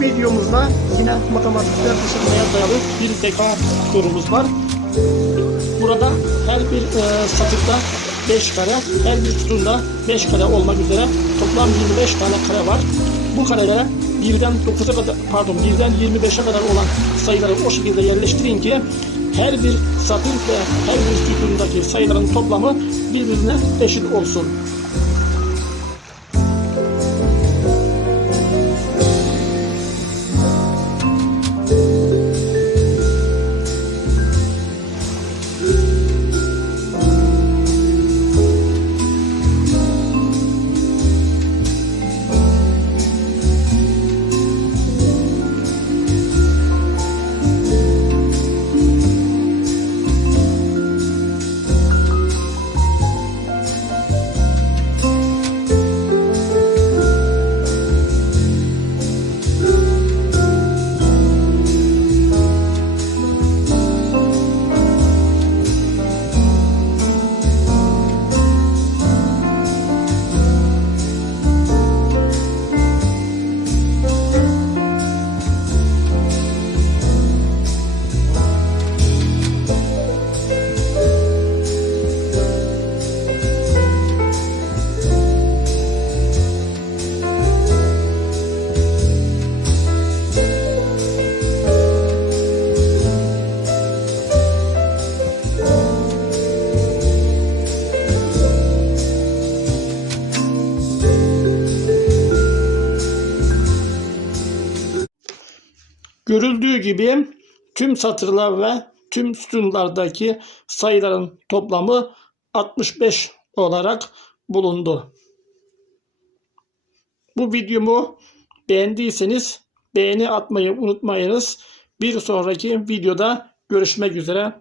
Bu videomuzda yine matematikler dışarıya dayalı bir deka sorumuz var. Burada her bir e, satırda 5 kare, her bir sütunda 5 kare olmak üzere toplam 25 tane kare var. Bu karelere birden 9'a kadar pardon birden 25'e kadar olan sayıları o şekilde yerleştirin ki her bir satır ve her bir sütundaki sayıların toplamı birbirine eşit olsun. Görüldüğü gibi tüm satırlar ve tüm sütunlardaki sayıların toplamı 65 olarak bulundu. Bu videomu beğendiyseniz beğeni atmayı unutmayınız. Bir sonraki videoda görüşmek üzere.